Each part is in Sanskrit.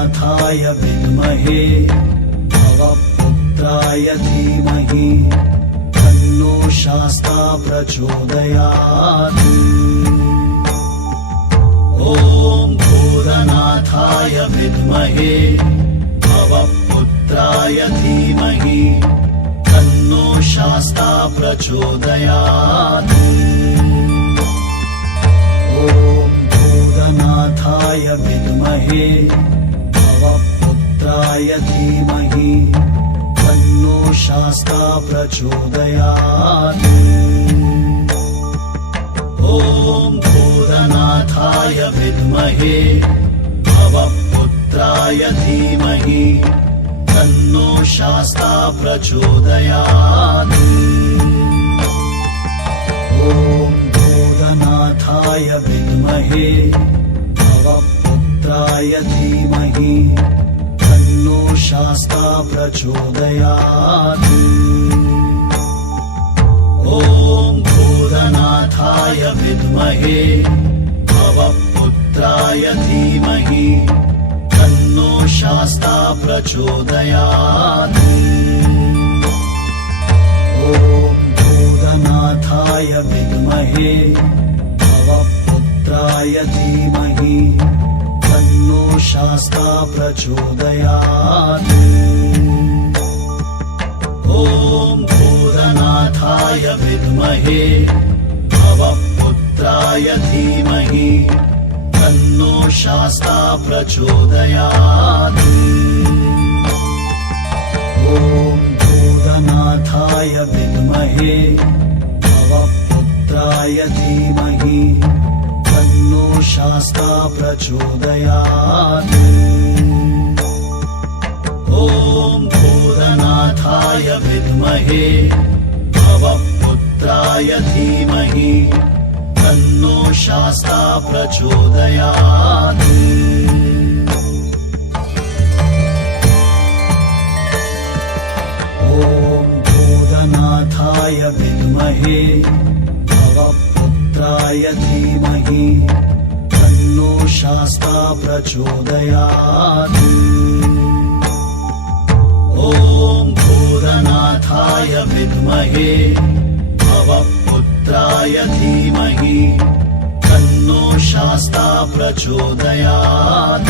भूतनाथाय विद्महे भवपुत्राय धीमहि तन्नो शास्ता प्रचोदयात्। ॐ भूतनाथाय विद्महे भवपुत्राय धीमहि तन्नो शास्ता प्रचोदयात्। ॐ भूतनाथाय विद्महे भवपुत्राय धीमहि तन्नो शास्ता प्रचोदयात्। ॐ भूतनाथाय विद्महे भवपुत्राय धीमहि तन्नो शास्ता प्रचोदयात्। ॐ भूतनाथाय विद्महे भवपुत्राय धीमहि तन्नो शास्ता प्रचोदयात्। ॐ भूतनाथाय विद्महे भवपुत्राय धीमहि तन्नो शास्ता प्रचोदयात्। ॐ भूतनाथाय विद्महे भवपुत्राय धीमहि तन्नो शास्ता प्रचोदयात्। ॐ भूतनाथाय विद्महे भवपुत्राय धीमहि तन्नो शास्ता प्रचोदयात्। ॐ भूतनाथाय विद्महे भवपुत्राय धीमहि तन्नो शास्ता प्रचोदयात्। ॐ भूतनाथाय विद्महे भवपुत्राय धीमहि तन्नो शास्ता प्रचोदयात्। ॐ भूतनाथाय विद्महे भवपुत्राय धीमहि तन्नो शास्ता प्रचोदयात्। ॐ भूतनाथाय विद्महे भवपुत्राय धीमहि तन्नो शास्ता प्रचोदयात्।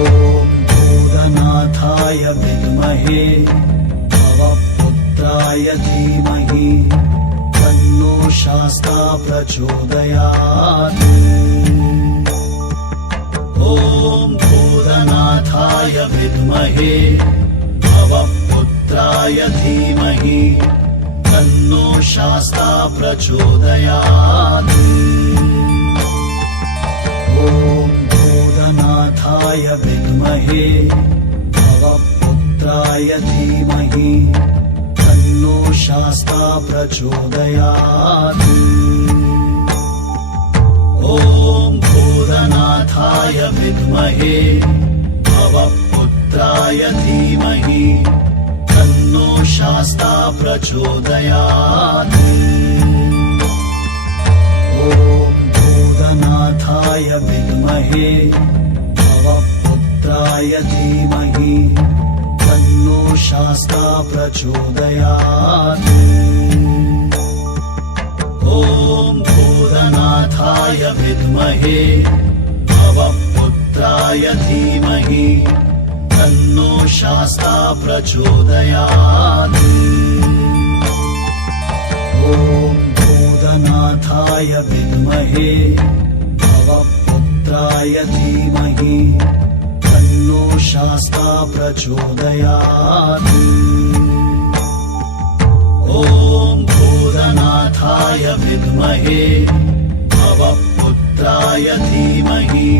ॐ भूतनाथाय विद्महे भवपुत्राय धीमहि तन्नो शास्ता प्रचोदयात्। ॐ भूतनाथाय विद्महे भवपुत्राय धीमहि तन्नो शास्ता प्रचोदयात्। ॐ भूतनाथाय विद्महे भवपुत्राय धीमहि तन्नो शास्ता प्रचोदयात्। ॐ भूतनाथाय विद्महे भवपुत्राय धीमहि तन्नो शास्ता प्रचोदयात्। ॐ भूतनाथाय विद्महे भवपुत्राय धीमहि तन्नो शास्ता प्रचोदयात्। ॐ भूतनाथाय विद्महे भवपुत्राय धीमहि तन्नो शास्ता प्रचोदयात्। ॐ भूतनाथाय विद्महे भवपुत्राय धीमहि तन्नो शास्ता प्रचोदयात्। ॐ भूतनाथाय विद्महे भवपुत्राय धीमहि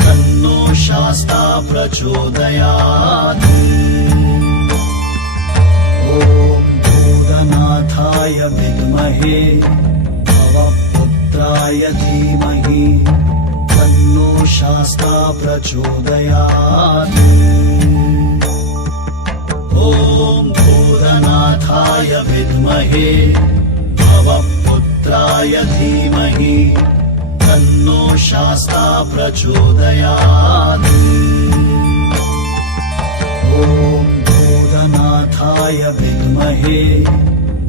तन्नो शास्ता प्रचोदयात्। ॐ भूतनाथाय विद्महे भवपुत्राय धीमहि तन्नो शास्ता प्रचोदयात्। ॐ भूतनाथाय विद्महे भवपुत्राय धीमहि तन्नो शास्ता प्रचोदयात्। ॐ भूतनाथाय विद्महे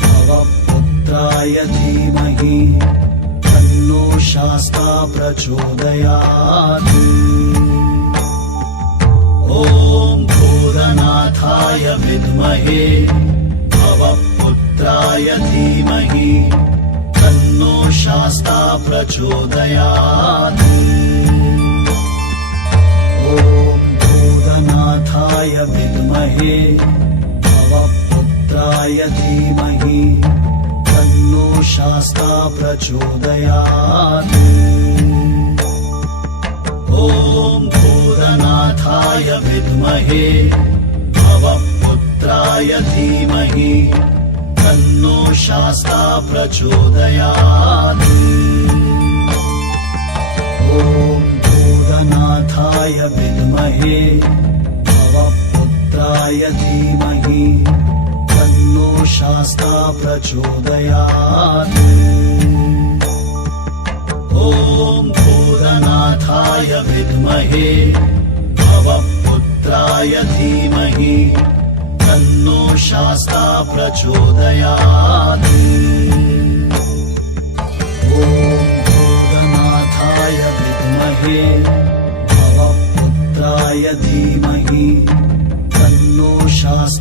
भवपुत्राय धीमहि तन्नो शास्ता प्रचोदयात्। ॐ भूतनाथाय विद्महे भवपुत्राय धीमहि तन्नो शास्ता प्रचोदयात्। ॐ भूतनाथाय विद्महे भवपुत्राय धीमहि तन्नो शास्ता प्रचोदयात्। ॐ भूतनाथाय विद्महे भवपुत्राय धीमहि तन्नो शास्ता प्रचोदयात्। ॐ भूतनाथाय विद्महे भवपुत्राय धीमहि तन्नो शास्ता प्रचोदयात्। ॐ भूतनाथाय विद्महे भवपुत्राय धीमहि तन्नो शास्ता प्रचोदयात्। ॐ भूतनाथाय विद्महे भवपुत्राय धीमहि तन्नो शास्ता